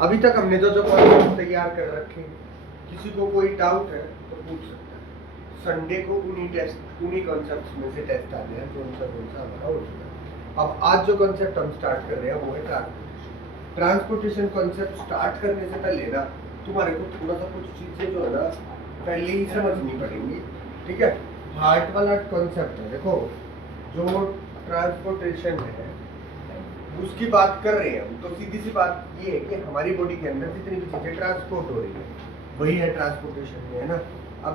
अभी तक हमने जो जो कॉन्सेप्ट तैयार कर रखे हैं, किसी को कोई डाउट है तो पूछ सकता है। संडे को उन्हीं कॉन्सेप्ट्स में से टेस्ट आने हैं, कौन सा हमारा हो चुका है। अब आज जो कॉन्सेप्ट हम स्टार्ट कर रहे हैं वो है ट्रांसपोर्टेशन। ट्रांसपोर्टेशन कॉन्सेप्ट स्टार्ट करने से पहले ना तुम्हारे को थोड़ा सा कुछ चीज़ें जो है ना पहले ही समझनी पड़ेंगी, ठीक है। हार्ट वाला कॉन्सेप्ट है, देखो जो ट्रांसपोर्टेशन है उसकी बात कर रहे हैं हम, तो सीधी सी बात ये है कि हमारी बॉडी के अंदर जितनी भी चीजें ट्रांसपोर्ट हो रही है वही है ट्रांसपोर्टेशन में, है ना। अब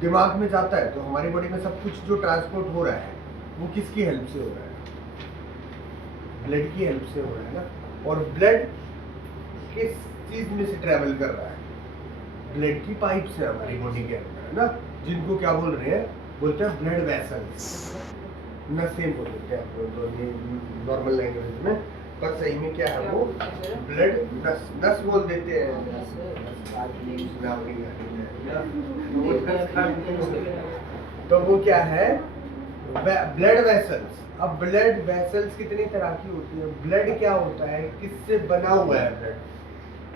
दिमाग में जाता है तो हमारी बॉडी में सब कुछ जो ट्रांसपोर्ट हो रहा है वो किसकी हेल्प से हो रहा है? ब्लड की हेल्प से हो रहा है ना। और ब्लड किस चीज में से ट्रेवल कर रहा है? ब्लड की पाइप से हमारी बॉडी के अंदर, है ना, जिनको क्या बोल रहे हैं? बोलते हैं ब्लड वेसल्स, नसें बोलते हैं नॉर्मल लैंग्वेज में, पर सही में क्या है वो ब्लड नस बोल देते हैं। तो वो क्या है? Blood vessels. अब ब्लड वेसल्स कितनी तरह की होती है? ब्लड क्या होता है, किससे बना हुआ है ब्लड?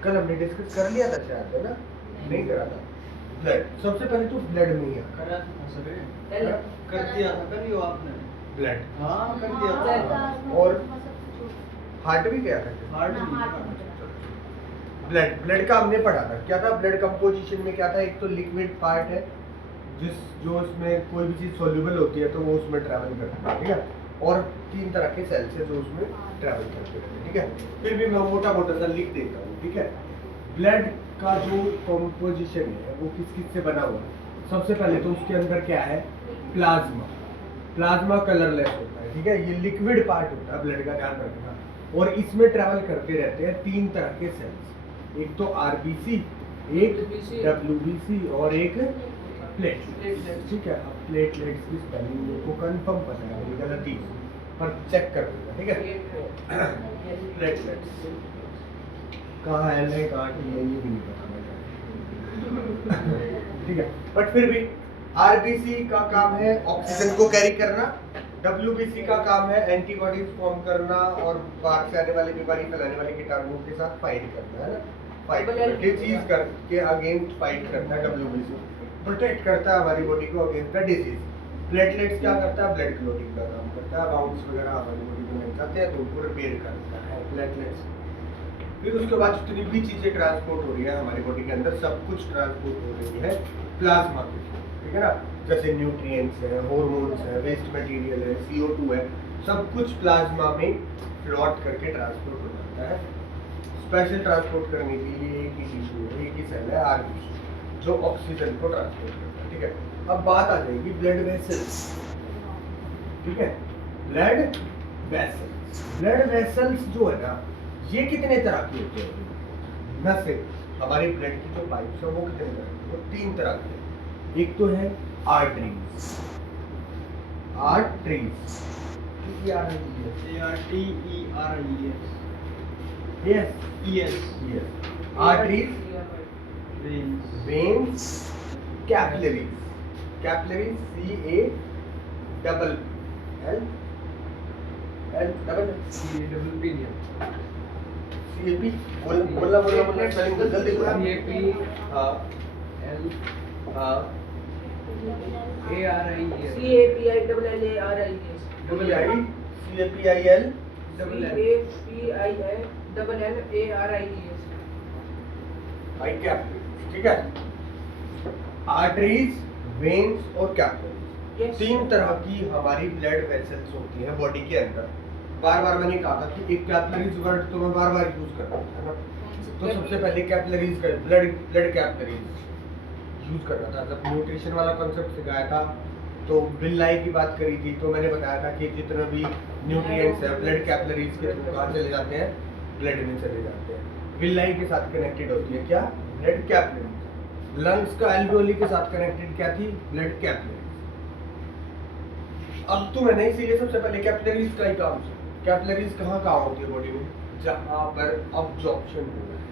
कल हमने डिस्कस कर लिया था शायद, है ना? नहीं करा था। ब्लड सबसे पहले तो ब्लड में ही कर दिया था, करियो आपने ब्लड, हाँ कर दिया था। और हार्ट भी गया था। हार्ट ब्लड का हमने पढ़ा था, क्या था ब्लड कंपोजिशन में? क्या था? एक तो लिक्विड पार्ट है जो उसमें कोई भी चीज सॉल्युबल होती है तो वो उसमें ट्रैवल करता है, ठीक है। और 3 तरह के सेल्स है जो उसमें ट्रैवल करते हैं, ठीक है। फिर भी मैं मोटा मोटा सा लिख देता हूँ, ठीक है। ब्लड का जो कंपोजिशन है वो किस किस से बना हुआ है? सबसे पहले तो उसके अंदर क्या है? प्लाज्मा। प्लाज्मा कलरलेस होता है, ठीक है। ये लिक्विड पार्ट होता है ब्लड का, ध्यान रखना। और इसमें ट्रैवल करते रहते हैं 3 तरह के सेल्स, एक तो आरबीसी, एक डब्ल्यूबीसी और एक प्लेटलेट्स, ठीक है। अब प्लेटलेट्स की स्पेलिंग मेरे को कंफर्म पता है, मेरी गलती पर चेक कर दूंगा, ठीक है। प्लेटलेट्स कहाँ एल है कहाँ टी है ये भी नहीं पता मुझे, ठीक है। बट फिर भी आरबीसी का काम है ऑक्सीजन को कैरी करना, डब्ल्यूबीसी का काम है एंटीबॉडीज फॉर्म करना और बाहर से आने वाली बीमारी फैलाने वाले कीटाणुओं के साथ फाइट करना, है ना। फाइट डिजीज करके अगेंस्ट फाइट करता है डब्ल्यूबीसी, प्रोटेक्ट करता है हमारी बॉडी को अगेंस्ट द डिजीज। प्लेटलेट्स क्या करता है? ब्लड क्लोटिंग का काम करता है, बाउंस वगैरह हमारी बॉडी में लग जाते हैं तो उनको रिपेयर करता है प्लेटलेट्स। फिर उसके बाद जितनी भी चीजें ट्रांसपोर्ट हो रही है हमारी बॉडी के अंदर, सब कुछ ट्रांसपोर्ट हो रही है प्लाज्मा के थ्रू, ठीक है ना। जैसे न्यूट्रिएंट्स है, हार्मोन्स है, वेस्ट मटेरियल है, CO2 है, सब कुछ प्लाज्मा में फ्लोट करके ट्रांसपोर्ट हो जाता है। स्पेशल ट्रांसपोर्ट करने के लिए एक ही टिश्यू है, एक ही सेल है आरबीसी, जो ऑक्सीजन को ट्रांसपोर्ट करता है, ठीक है। अब बात आ जाएगी ब्लड वेसल्स, ठीक है। ब्लड वेसल्स, ब्लड वेसल्स जो है ना ये कितने तरह की होते हैं? नसें, हमारी ब्लड की जो पाइप्स है वो कितने तरह की? वो 3 तरह की है। एक तो है arteries, arteries arteries, veins, capillaries, capillaries CAP बोलना स्पेलिंग जल्दी बोला। हाँ हाँ ठीक है। आर्टरीज, वेन्स और कैपिलरीज, 3 तरह की हमारी ब्लड वेसल्स होती हैं बॉडी के अंदर। बार बार मैंने कहा था कि एक कैपिलरीज वर्ड तो मैं बार बार यूज कर रहा था ना, तो सबसे पहले कैपिलरीज का ब्लड कैपिलरीज यूज कर रहा था। जब न्यूट्रिशन वाला कॉन्सेप्ट सिखाया था तो बिल्लाई की बात करी थी, तो मैंने बताया था कि जितने भी न्यूट्रिएंट्स है ब्लड कैपिलरीज के थ्रू कहाँ चले जाते हैं? ब्लड में चले जाते हैं। बिल्लाई के साथ कनेक्टेड होती है क्या? Blood capillaries. लंग्स का एल्वियोली के साथ कनेक्टेड क्या थी? Blood capillaries. अब तो मैंने इसीलिए सबसे पहले कैपिलरीज का ही काम किया। कैपिलरीज कहाँ होती है बॉडी में? जहाँ पर अब्जॉर्प्शन हो रहा है,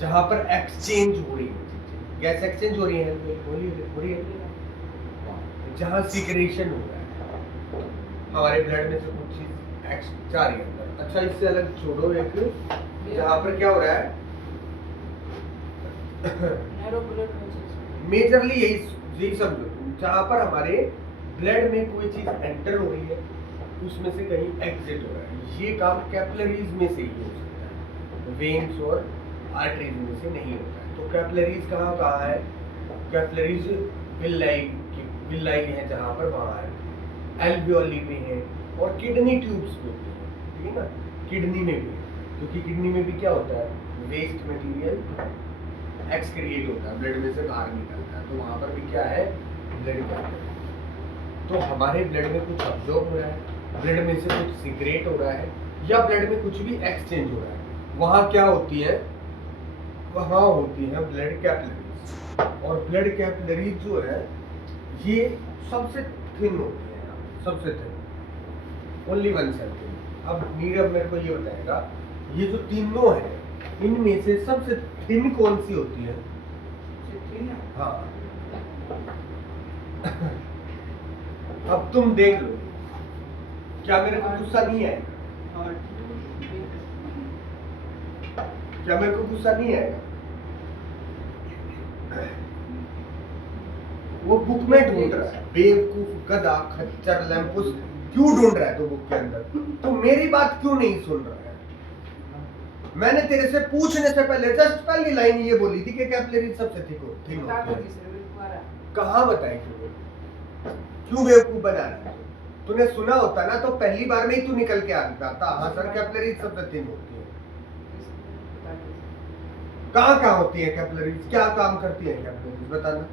जहाँ पर एक्सचेंज हो रही है, गैस एक्सचेंज हो रही है, हो रही है, जहाँ सिक्रेशन हो रहा है हमारे ब्लड में से कुछ चीज जा रही है अंदर। अच्छा इससे अलग छोड़ो, एक जहाँ पर क्या हो रहा है नैरो ब्लड वेसल्स। मेजरली यही सब जहाँ पर हमारे ब्लड में कोई चीज एंटर हो रही है उसमें से कहीं एग्जिट हो रहा है, ये काम कैपिलरीज में से ही हो सकता है, वेन्स और आर्टरीज में से नहीं होता है। तो कैपिलरीज कहाँ कहाँ है? कैपिलरीज विलाई है जहाँ पर, वहाँ है, एल्वियोली में है और किडनी ट्यूब्स में भी है, ठीक है ना, किडनी में भी है, क्योंकि किडनी में भी क्या होता है, वेस्ट मटेरियल एक्सक्रिएट होता है, ब्लड में से बाहर निकलता है, तो वहाँ पर भी क्या है, ब्लड कैपिलरी। तो हमारे ब्लड में कुछ अब्जॉर्ब हो रहा है, ब्लड में से कुछ सीक्रेट हो रहा है, या ब्लड में कुछ भी एक्सचेंज हो रहा है, वहाँ क्या होती है, वहाँ होती है ब्लड कैपिलरीज। और ब्लड कैपिलरीज जो है ये सबसे थिन होती है, सबसे thin, only one cell thin. अब नीरव मेरे को ये बताएगा, ये जो तीनों है इनमें से सबसे थिन कौन सी होती है? हाँ अब तुम देख लो, क्या मेरे को गुस्सा नहीं है? क्या मेरे को गुस्सा नहीं आएगा? वो बुक में ढूंढ रहा है, बेवकूफ, गधा, खच्चर, लैंपुस, क्यों ढूंढ रहा है तो बुक के अंदर? तो मेरी बात क्यों नहीं सुन रहा है? मैंने तेरे से पूछने से पहले जस्ट पहली लाइन ये बोली थी कि कैपिलरी सबसे थिन होती है। कहाँ बताई तुमने? क्यों बेवकूफ बना रहा है? तूने सुना होता ना तो पहली बार में ही तू निकल के आ जाता, हाँ सर कैपिलरी सबसे थिन होती है। कहाँ कहाँ होती है कैपिलरीज, क्या काम करती है कैपिलरीज, बताना।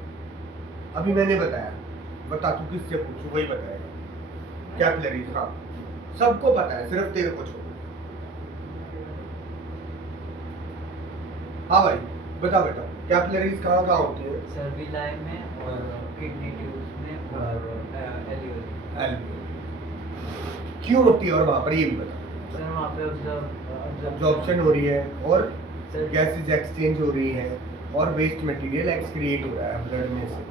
अभी मैंने बताया, बता, तू किससे पूछू वही बताएगा। कैपिलरीज हाँ सबको पता है, सिर्फ तेरे को छोड़। हाँ भाई बता बेटा, कैपिलरीज कहाँ कहाँ होती है? सर्विलाई में और किडनी ट्यूब्स में और एल्वियोली। क्यों होती है और वहां पर ये भी बता। सर वहाँ पे एब्जॉर्प्शन हो रही है और गैसेज एक्सचेंज हो रही है और वेस्ट मटेरियल एक्सक्रिएट हो रहा है ब्लड में से।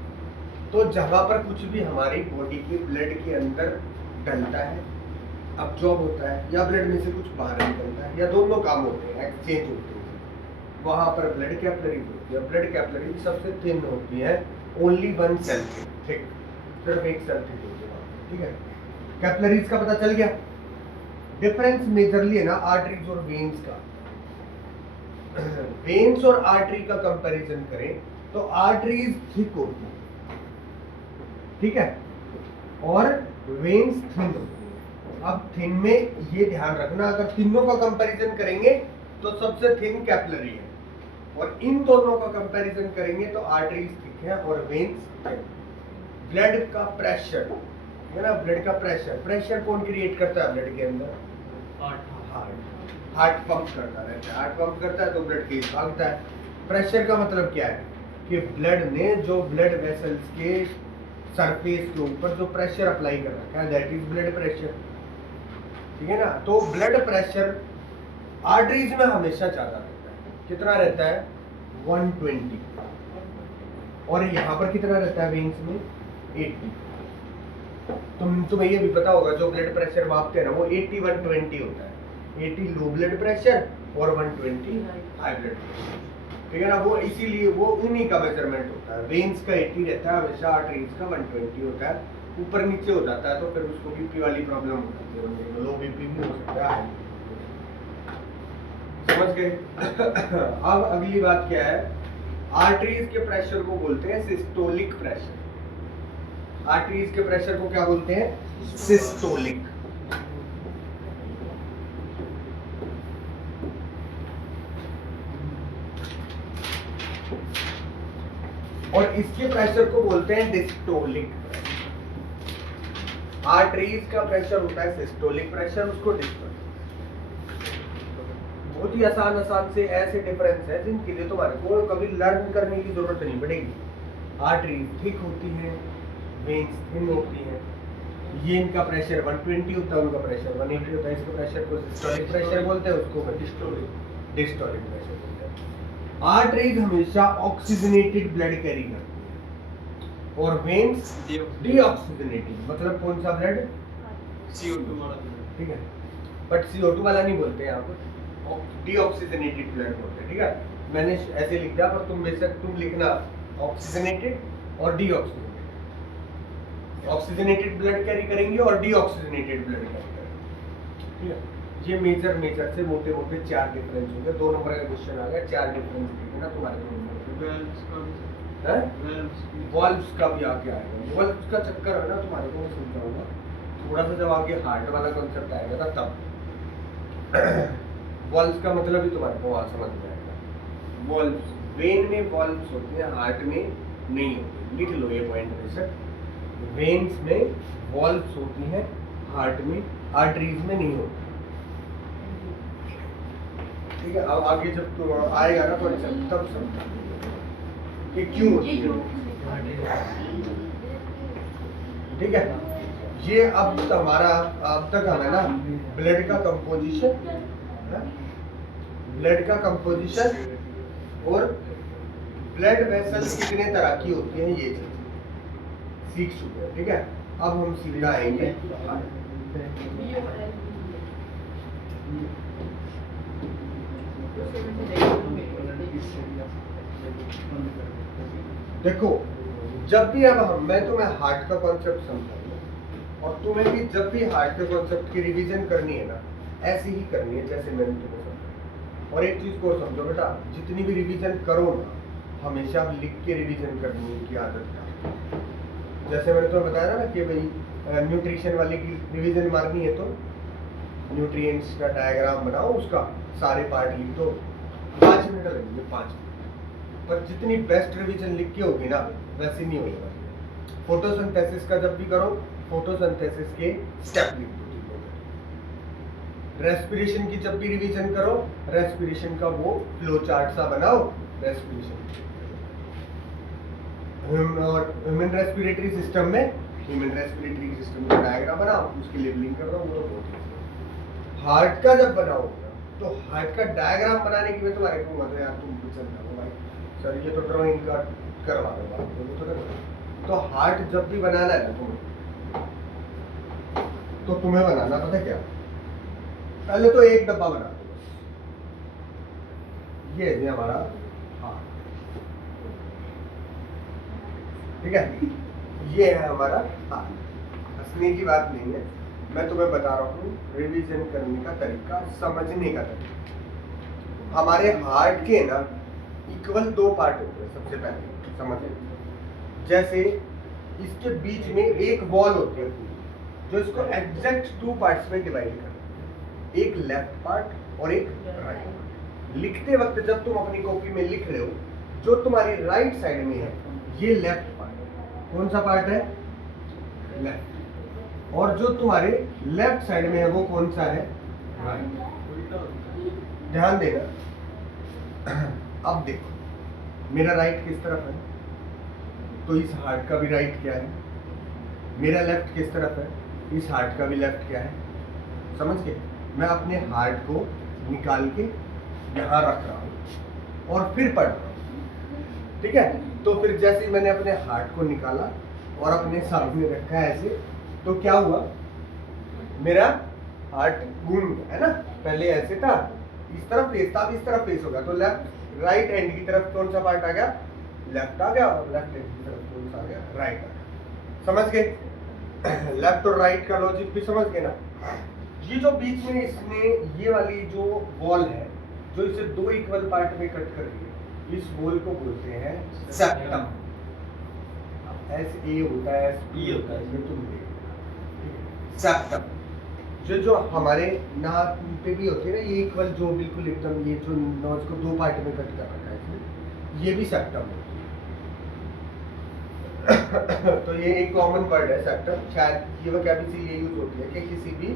तो जहाँ पर कुछ भी हमारी बॉडी के ब्लड के अंदर डलता है, अब्जॉर्ब होता है, या ब्लड में से कुछ बाहर निकलता है, या दोनों काम होते हैं, एक्सचेंज होते हैं, वहाँ पर ब्लड कैपिलरीज होती है। ब्लड कैपिलरीज सबसे थिन होती है, ओनली वन सेल थिक, सिर्फ एक सेल थिक होती है, ठीक है। कैपिलरीज का पता चल गया। डिफरेंस मेजरली है ना आर्टरीज और वेन्स का। वेन्स और आर्टरी का कंपैरिजन करें तो आर्टरीज थिक होती है, ठीक है, और वेन्स थिन होती है। अब थिन में ये ध्यान रखना, अगर तीनों का कंपैरिजन करेंगे तो सबसे थिन कैपिलरी है, और इन दोनों का कंपैरिजन करेंगे तो आर्टरीज थिक है और वेन्स थिन। ब्लड का प्रेशर है ना, ब्लड का प्रेशर, प्रेशर कौन क्रिएट करता है ब्लड के अंदर? हार्ट पंप करता रहता है, हार्ट पंप करता है तो ब्लड तेज भागता है। प्रेशर का मतलब क्या है कि ब्लड ने जो ब्लड वेसल्स के सरफेस के ऊपर जो प्रेशर अप्लाई कर रखा है, दैट इज ब्लड प्रेशर, ठीक है ना। तो ब्लड प्रेशर आर्टरीज में हमेशा ज्यादा रहता है, कितना रहता है? 120, और यहाँ पर कितना रहता है वेन्स में? 80। तुम्हें ये भी पता होगा जो ब्लड प्रेशर मापते हैं ना वो 80-120 होता है, 80 लो ब्लड प्रेशर और 120 हाई ब्लड प्रेशर, ठीक है ना। वो इसीलिए वो उन्हीं का मेजरमेंट होता है। वेन्स का 80 रहता है हमेशा, आर्टरीज का 120 होता है। ऊपर नीचे हो जाता है तो फिर उसको बीपी वाली प्रॉब्लम हो जाती है, लो बीपी भी हो सकता है। समझ गए? अब अगली बात क्या है, आर्टरीज के प्रेशर को बोलते हैं सिस्टोलिक प्रेशर। आर्टरीज के प्रेशर को क्या बोलते हैं? सिस्टोलिक। और इसके प्रेशर को बोलते हैं डिस्टोलिक। आर्टरीज का प्रेशर होता है सिस्टोलिक प्रेशर, उसको डिस्टोलिक। बहुत ही आसान से ऐसे डिफरेंस है जिनके लिए तुम्हारे को कभी लर्न करने की जरूरत नहीं पड़ेगी। आर्टरीज थिक होती है, वेन्स थिन होती है। ये इनका प्रेशर 120 होता है, उनका प्रेशर 180 होता है। इसके प्रेशर को सिस्टोलिक प्रेशर बोलते हैं, उसको डिस्टोलिक प्रेशर बोलते हैं। आर्टरीज हमेशा ऑक्सीजनेटेड ब्लड कैरी करती है और वेन्स डीऑक्सीजनेटेड, मतलब कौन सा ब्लड? CO2 वाला, ठीक है, बट CO2 वाला नहीं बोलते हैं यहाँ पर, डीऑक्सीजनेटेड ब्लड बोलते हैं, ठीक है। मैंने ऐसे लिख दिया, पर तुम बेशक तुम लिखना ऑक्सीजनेटेड और डीऑक्सीजनेटेड। ऑक्सीजनेटेड ब्लड कैरी करेंगे और डीऑक्सीजनेटेड ब्लड कैरी करेंगे, ठीक है। ये मेजर से मोटे मोटे 4 डिफरेंस होंगे। 2 नंबर का क्वेश्चन आ गया, 4 डिफरेंस लिखना तुम्हारे 2 नंबर है। वॉल्व्स का भी आगे आएगा। वॉल्व्स का चक्कर है ना तुम्हारे को मैं समझाऊंगा थोड़ा सा, जब आगे हार्ट वाला कॉन्सेप्ट आएगा ना तब। वॉल्व्स का मतलब ही तुम्हारे को वहां समझ में आएगा। वॉल्व्स वेन में वॉल्व्स होते हैं, हार्ट में नहीं होते। लिख लो ये पॉइंट बेशक, वेन्स में वॉल्व्स होती हैं, हार्ट में, आर्टरीज में नहीं होती, ठीक है। अब आगे जब तो आएगा ना कॉन्सेप्ट तब समझ कि क्यों होती है, ठीक है। ये अब हमारा अब तक हमें ना ब्लड का कंपोजिशन और ब्लड वेसल्स कितने तरह की होती हैं ये चीज सीख चुके हैं, ठीक है। अब हम सीखना आएंगे देखो, जब भी अब मैं तुम्हें हार्ट का कॉन्सेप्ट समझाऊंगा और तुम्हें भी जब भी हार्ट के कॉन्सेप्ट की रिवीजन करनी है ना, ऐसे ही करनी है जैसे मैंने तुम्हें समझाया। और एक चीज को समझो बेटा, जितनी भी रिवीजन करो ना, हमेशा लिख के रिवीजन करने की आदत है। जैसे मैंने तुम्हें बताया ना कि भाई न्यूट्रिशन वाली की रिवीजन मारनी है तो न्यूट्रिएंट्स का डायग्राम बनाओ, उसका सारे पार्ट लिख दो, 5 मिनट लगेंगे, 5 मिनट। पर जितनी बेस्ट रिवीजन लिख के होगी ना वैसे नहीं होगा। फोटोसिंथेसिस का जब भी करो, फोटोसिंथेसिस के स्टेप लिख दो। रेस्पिरेशन की जब भी रिवीजन करो, रेस्पिरेशन का वो फ्लो चार्ट सा बनाओ रेस्पिरेशन। और ह्यूमन रेस्पिरेटरी सिस्टम में ह्यूमन रेस्पिरेटरी सिस्टम का डायग्राम बनाओ, उसकी लेबलिंग कर दो, वो तो बहुत। हार्ट का जब बनाओगे तो हार्ट का डायग्राम बनाने की मैं तुम्हारे को मतलब यार तुम कुछ समझाओ भाई सर, ये तो ड्राइंग का करवा दो बात। तो हार्ट जब भी बनाना है तुम्हें, तो तुम्हें बनाना पता क्या, पहले तो एक डब्बा बना दो बस। ये है हमारा हार्ट, ठीक है। ये है हमारा हार्ट। हंसने की बात नहीं है, मैं तुम्हें बता रहा हूँ रिवीजन करने का तरीका, समझने का तरीका। हमारे हार्ट के ना इक्वल 2 पार्ट होते हैं। सबसे पहले समझे, जैसे इसके बीच में एक वॉल होती है जो इसको एग्जैक्ट 2 पार्ट्स में डिवाइड कर, एक लेफ्ट पार्ट और एक राइट पार्ट। लिखते वक्त जब तुम अपनी कॉपी में लिख रहे हो, जो तुम्हारी राइट साइड में है ये लेफ्ट पार्ट। कौन सा पार्ट है? लेफ्ट। और जो तुम्हारे लेफ्ट साइड में है वो कौन सा है? राइट। ध्यान देना। अब देखो, मेरा राइट किस तरफ है, तो इस हार्ट का भी राइट क्या है। मेरा लेफ्ट किस तरफ है, इस हार्ट का भी लेफ्ट क्या है। समझ गए? मैं अपने हार्ट को निकाल के यहाँ रख रहा हूँ और फिर पढ़ रहा हूँ, ठीक है। तो फिर जैसे मैंने अपने हार्ट को निकाला और अपने सामने रखा है ऐसे, तो क्या हुआ, मेरा हार्ट घूम गया, है ना। पहले ऐसे था, इस तरफ फेस था, अब इस तरफ फेस होगा, तो लेफ्ट राइट हैंड की तरफ कौन सा पार्ट आ गया? लेफ्ट आ गया। और लेफ्ट हैंड की तरफ कौन सा आ गया? राइट आ गया। समझ गए? लेफ्ट और राइट का लॉजिक भी समझ गए ना। ये जो बीच में इसने ये वाली जो वॉल है, जो इसे 2 इक्वल पार्ट में कट कर रही है, इस वॉल को बोलते हैं सेप्टम। एस ए होता है, एस पी होता है, ये तुम देखो सेप्टम। जो हमारे नाक पे भी होते हैं ना, ये इक्वल जो बिल्कुल एकदम, ये जो नोज को 2 पार्ट में कट कर रखा है इसने, ये भी सेप्टम होती है। तो ये एक कॉमन वर्ड है सेप्टम। शायद ये वोकैबुलरी इसलिए यूज होती है कि किसी भी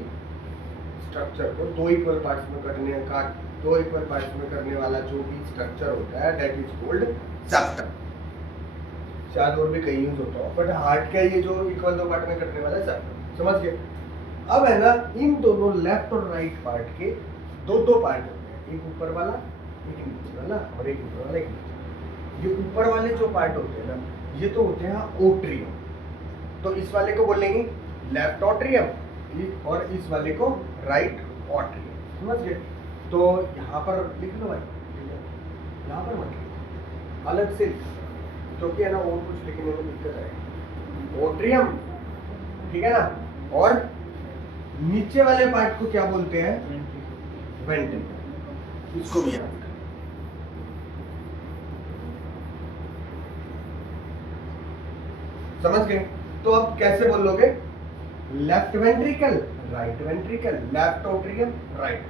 स्ट्रक्चर को 2 इक्वल पार्ट्स में करने वाला जो भी स्ट्रक्चर होता है, दैट इज कॉल्ड सेप्टम। शायद और भी कहीं यूज होता हो, बट हार्ट का ये जो इक्वल 2 पार्ट में कटने वाला है सेप्टम। समझ गए? अब है ना, इन दोनों लेफ्ट और राइट पार्ट के 2 पार्ट होते हैं, एक ऊपर वाला, एक नीचे वाला, और एक ऊपर वाला, एक नीचे। ये ऊपर वाले जो पार्ट होते हैं ना, ये तो होते हैं ओट्रियम। तो इस वाले को बोलेंगे लेफ्ट ऑट्रियम और इस वाले को राइट ऑट्रियम। समझ गए? तो यहाँ पर लिख लो भाई, ठीक है, यहाँ पर मत लिखो, अलग से लिखो, क्योंकि है ना और कुछ लिखने में दिक्कत आएगी। ओट्रियम, ठीक है ना, और नीचे वाले पार्ट को क्या बोलते हैं? वेंट्रिकल। इसको भी याद रखना। समझ गए? तो अब कैसे बोलोगे? Left ventricle, right ventricle, left atrium, right,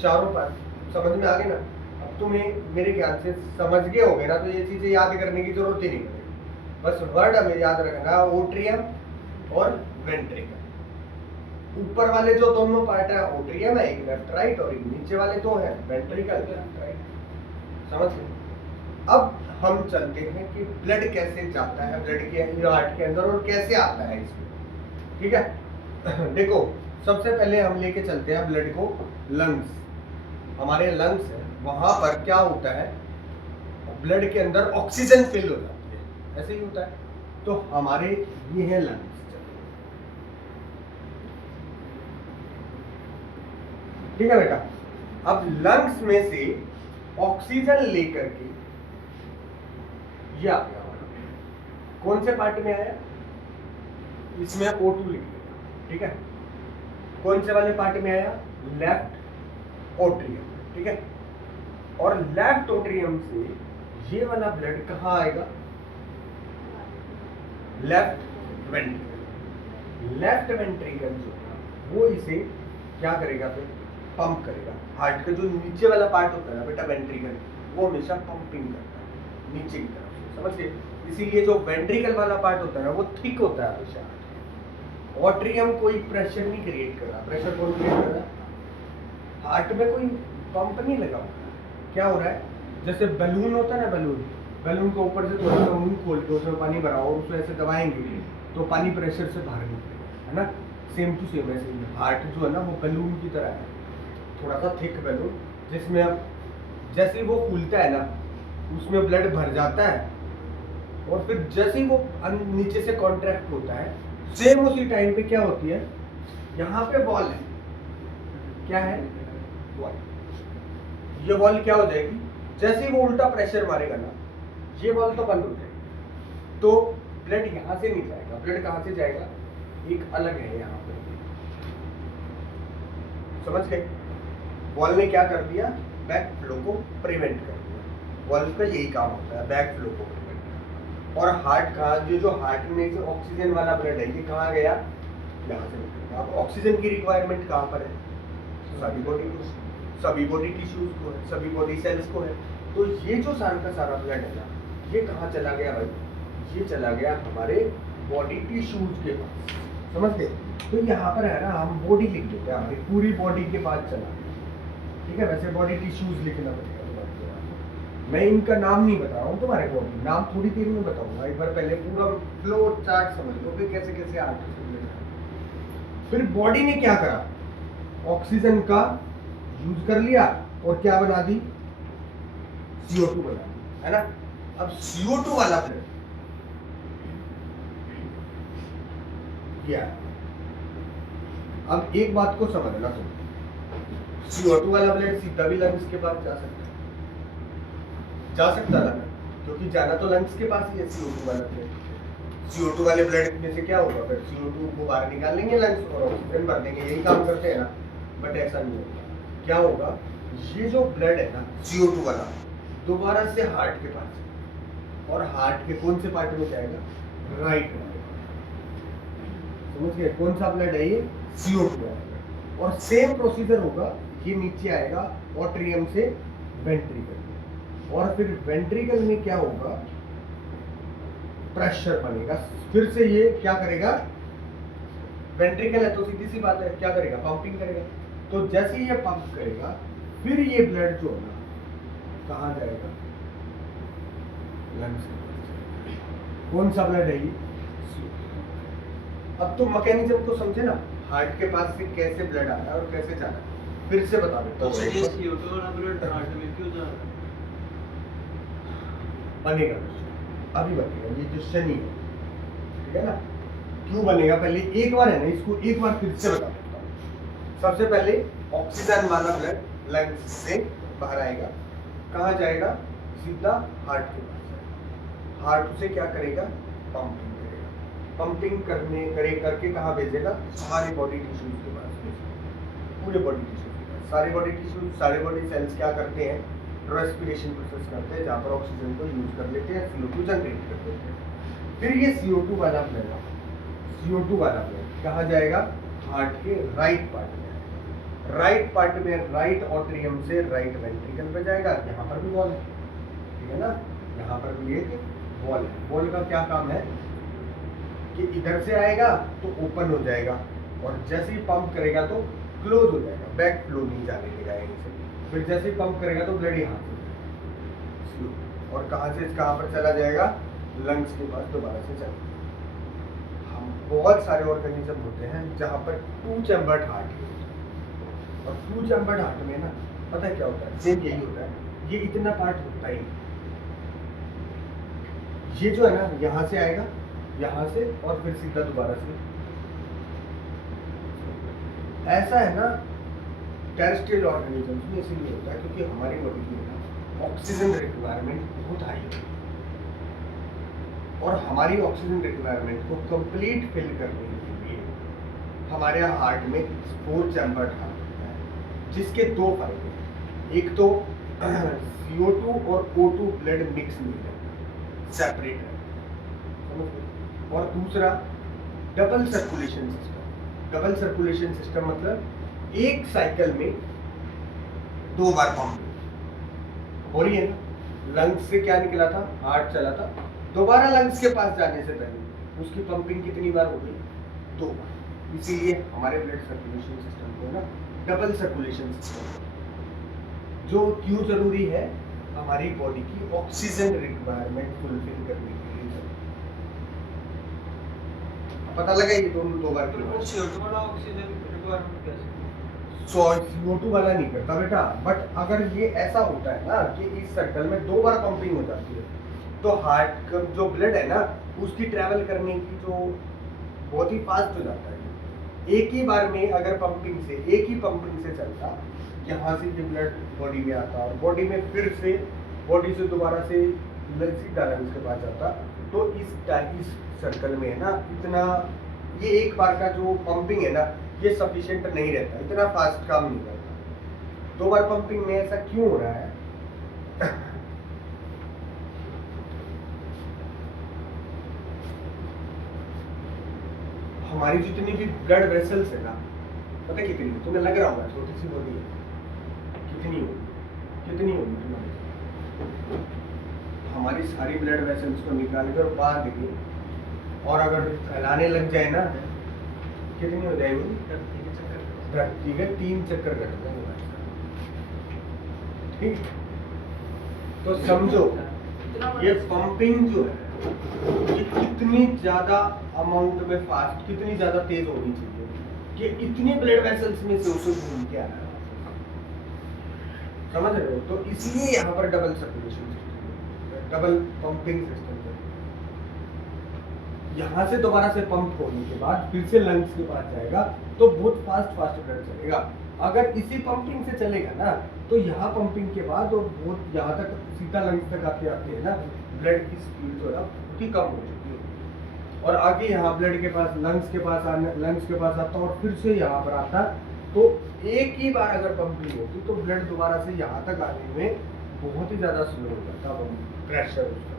चारों पार्ट समझ में आ गए ना? अब तुम्हें मेरे ख्याल से समझ गए होगे ना, तो ये चीजें याद करने की जरूरत ही नहीं पड़ेगी। बस वर्ड हमें याद रखना, ओट्रियम और वेंट्रिकल। ऊपर वाले जो दोनों पार्ट है ओट्रियम है, एक लेफ्ट राइट, और एक नीचे वाले दो है वेंट्रिकल लेफ्ट राइट। समझ गए? अब हम चलते हैं कि ब्लड कैसे जाता है ब्लड के हार्ट के अंदर और कैसे आता है इसमें, ठीक है? देखो, सबसे पहले हम लेके चलते हैं ब्लड को लंग्स। हमारे लंग्स है, वहां पर क्या होता है? ब्लड के अंदर ऑक्सीजन फिल हो जाती है, ऐसे ही होता है। तो हमारे ये है लंग्स, ठीक है बेटा? अब लंग्स में से ऑक्सीजन लेकर के ये आ गया, कौन से पार्ट में आया? इसमें O2 लिख देगा, ठीक है? कौन से वाले पार्ट में आया? लेफ्ट ओट्रियम, ठीक है? और लेफ्ट ओट्रियम से ये वाला ब्लड कहाँ आएगा? Left ventricle. लेफ्ट वेंट्रिकल जो है वो इसे क्या करेगा? फिर पंप करेगा। हार्ट का जो नीचे वाला पार्ट होता है ना बेटा वेंट्रिकल, वो हमेशा पंपिंग करता है नीचे की तरफ से, समझ गए? इसीलिए जो वेंट्रिकल वाला पार्ट होता है ना वो थिक होता है हमेशा। ओट्रियम कोई प्रेशर नहीं क्रिएट कर रहा। प्रेशर कौन क्रिएट कर रहा है? हार्ट में कोई पंप नहीं लगा हुआ। क्या हो रहा है? जैसे बलून होता है ना, बलून के ऊपर से थोड़ा सा मुंह खोल के उसमें पानी भरा और उसको ऐसे दबाएंगे तो पानी प्रेशर से बाहर निकलेगा, है ना? सेम टू सेम ऐसे ही हार्ट जो है ना वो बलून की तरह है, थोड़ा सा थिक बलून, जिसमें अब जैसे ही वो फूलता है ना उसमें ब्लड भर जाता है, और फिर जैसे ही वो नीचे से कॉन्ट्रैक्ट होता है, सेम उसी टाइम पे क्या होती है? यहाँ पे वॉल है, क्या है? वॉल। ये वॉल क्या हो जाएगी? जैसे ही वो उल्टा प्रेशर मारेगा ना, ये वॉल तो बंद हो जाएगी, तो ब्लड यहाँ से नहीं जाएगा। ब्लड कहाँ से जाएगा? एक अलग है यहाँ पे, समझ गए? वॉल ने क्या कर दिया? बैक फ्लो को प्रिवेंट कर दिया। वॉल का यही काम होता है, बैक फ्लो को प्रिवेंट करना। और हार्ट का जो हार्ट में से ऑक्सीजन वाला ब्लड है ये कहाँ गया? यहाँ से निकल गया। अब ऑक्सीजन की रिक्वायरमेंट कहाँ पर है? सभी बॉडी टिश्यूज को है, सभी बॉडी सेल्स को है। तो ये जो सारा का सारा ब्लड है ना, ये कहाँ चला गया भाई? ये चला गया हमारे बॉडी टिश्यूज के पास, समझ गए? तो यहाँ पर है ना हम बॉडी लिख देते हैं, हमारी पूरी बॉडी के पास चला गया, ठीक है? वैसे बॉडी टिश्यूज लिखना पड़ेगा। मैं इनका नाम नहीं बता रहा हूँ तुम्हारे को, नाम थोड़ी देर में बताऊंगा। एक बार पहले पूरा फ्लो चार्ट समझ लो कि कैसे कैसे आगे। फिर बॉडी ने क्या करा? ऑक्सीजन का यूज कर लिया और क्या बना दी? CO2 बना दी, है ना? अब CO2 वाला ब्लड क्या? अब एक बात को समझना, CO2 वाला ब्लड सीधा भी लंग्स के पास जा सकता था ना, क्योंकि जाना तो लंग्स के पास ही है CO2 वाला ब्लड। CO2 वाले ब्लड में से क्या होगा? फिर CO2 को बाहर निकाल लेंगे लंग्स और ऑक्सीजन भर देंगे, यही काम करते हैं ना। बट ऐसा नहीं होगा। क्या होगा? ये जो ब्लड है ना CO2 वाला दोबारा से हार्ट के पास, और हार्ट के कौन से पार्ट में जाएगा? राइट। समझ गए? कौन सा ब्लड है ये? CO2 वाला। और सेम प्रोसीजर होगा, ये नीचे आएगा ओट्रियम से वेंट्रिकल, और फिर वेंट्रिकल में क्या होगा? प्रेशर बनेगा। फिर से ये क्या करेगा? वेंट्रिकल है तो सीधी सी बात है, क्या करेगा? पंपिंग करेगा। तो जैसे ही ये पंप करेगा, फिर ये ब्लड जो है ना कहाँ जाएगा? लंग्स में। कौन सा ब्लड है ये? अब तुम मैकेनिज्म को समझे ना, हार्ट के पास से कैसे ब्लड आ रहा है और कैसे जा रहा है। फिर से बता देता हूँ। CO2 वाला ब्लड हार्ट में क्यों जा रहा है? बनेगा, अभी बनेगा, ये जो शनि है, ठीक है ना? क्यों बनेगा? पहले एक बार है ना, इसको एक बार फिर से बता देता हूँ। सबसे पहले ऑक्सीजन वाला ब्लड लंग्स से बाहर आएगा, कहाँ जाएगा? सीधा हार्ट के पास जाएगा। हार्ट उसे क्या करेगा? पंपिंग करेगा। पंपिंग करके कहाँ भेजेगा? सारे बॉडी टिश्यूज के पास भेजेगा, पूरे बॉडी टिश्यूज के पास। सारे बॉडी टिश्यूज, सारे बॉडी सेल्स क्या करते हैं? रेस्पिरेशन प्रोसेस करते हैं, जहाँ पर ऑक्सीजन को यूज कर लेते हैं, CO2 जनरेट कर देते हैं। फिर ये CO2 वाला ब्लड, CO2 वाला ब्लड कहाँ जाएगा? हार्ट के राइट पार्ट में आएगा। राइट पार्ट में राइट ऑट्रियम से राइट वेंट्रिकल पे जाएगा। यहाँ पर भी वॉल है, ठीक है ना? यहाँ पर भी एक वॉल है। वॉल का क्या काम है कि इधर से आएगा तो ओपन हो जाएगा, और जैसे ही पंप करेगा तो क्लोज हो जाएगा, बैक फ्लो नहीं जाने देगा यहीं से। फिर जैसे ही पंप करेगा तो ब्लड यहाँ से स्लो, और कहाँ से कहाँ पर चला जाएगा? लंग्स के पास दोबारा से चला जाएगा। हम बहुत सारे ऑर्गेनिज्म होते हैं जहाँ पर 2 चैम्बर्ड हार्ट है, और 2 चैम्बर्ड हार्ट में ना पता है क्या होता है? सेम यही होता है, ये इतना पार्ट होता ही नहीं। ये जो है ना, यहाँ से आएगा, यहाँ से, और फिर सीधा दोबारा से। ऐसा है ना टेरेस्ट्रियल ऑर्गेनिजम्स में, इसीलिए होता है क्योंकि हमारी बॉडी में ना ऑक्सीजन रिक्वायरमेंट बहुत हाई है, और हमारी ऑक्सीजन रिक्वायरमेंट को कंप्लीट फिल करने के लिए हमारे हार्ट में 4 चैम्बर्ड हार्ट होता है, जिसके 2 फायदे हैं। एक तो CO2 और O2 ब्लड मिक्स नहीं रहता, सेपरेट है, और दूसरा double circulation system. Double circulation system मतलब एक साइकिल में 2 बार पंप हो रही है ना। लंग्स से क्या निकला था? हार्ट चला था, दोबारा लंग्स के पास जाने से पहले उसकी पंपिंग कितनी बार हो गई? 2 बार। इसीलिए हमारे ब्लड सर्कुलेशन सिस्टम को ना डबल सर्कुलेशन सिस्टम, जो क्यों जरूरी है? हमारी बॉडी की ऑक्सीजन रिक्वायरमेंट फुलफिल करने के लिए। पता लगा ये दोनों 2 बार क्यों? CO2 वाला ऑक्सीजन रिक्वायरमेंट कैसे? CO2 वाला नहीं करता बेटा, बट अगर ये ऐसा होता है ना कि इस सर्कल में 2 बार पंपिंग हो जाती है, तो हार्ट का जो ब्लड है ना, उसकी ट्रैवल करने की जो बहुत ही फास्ट हो जाता है। एक ही बार में अगर पंपिंग से, एक ही पंपिंग से चलता, यहाँ से ये ब्लड बॉडी में आता, और बॉडी में फिर से, बॉडी से दोबारा से सीधा लंग्स के पास जाता, तो इस सर्कल में है ना, इतना ये एक बार का जो पंपिंग है ना, ये सफिशिएंट नहीं रहता, इतना फास्ट काम नहीं करता। 2 बार पंपिंग में ऐसा क्यों हो रहा है? हमारी जितनी भी ब्लड वेसल्स है ना, पता है कितनी? तुम्हें लग रहा होगा छोटी सी बॉडी है, कितनी होगी तुम्हारी? हमारी सारी ब्लड वेसल्स को निकाल कर बाहर देंगे, और अगर फैलाने लग जाए ना, कितनी हो जाएगी? धरती के 3 चक्कर कट जाएंगे। ठीक, तो समझो ये पंपिंग जो है, ये कितनी ज्यादा अमाउंट में फास्ट, कितनी ज्यादा तेज होनी चाहिए कि इतनी ब्लड वेसल्स में से उसे घूम के आना है। समझ रहे हो? तो इसलिए यहाँ पर double circulation system, double pumping system है। यहाँ से दोबारा से पंप होने के बाद फिर से लंग्स के पास जाएगा, तो बहुत फास्ट ब्लड चलेगा। अगर इसी पंपिंग से चलेगा ना, तो यहाँ पंपिंग के बाद और बहुत यहाँ तक सीधा लंग्स तक आते है ना, ब्लड की स्पीड जो है बहुत ही कम हो चुकी है, और आगे यहाँ ब्लड के पास, लंग्स के पास आता, और फिर से यहाँ पर आता, तो एक ही बार अगर पंपिंग होती तो ब्लड दोबारा से यहाँ तक आने में बहुत ही ज्यादा स्लो हो जाता प्रेशर उसका।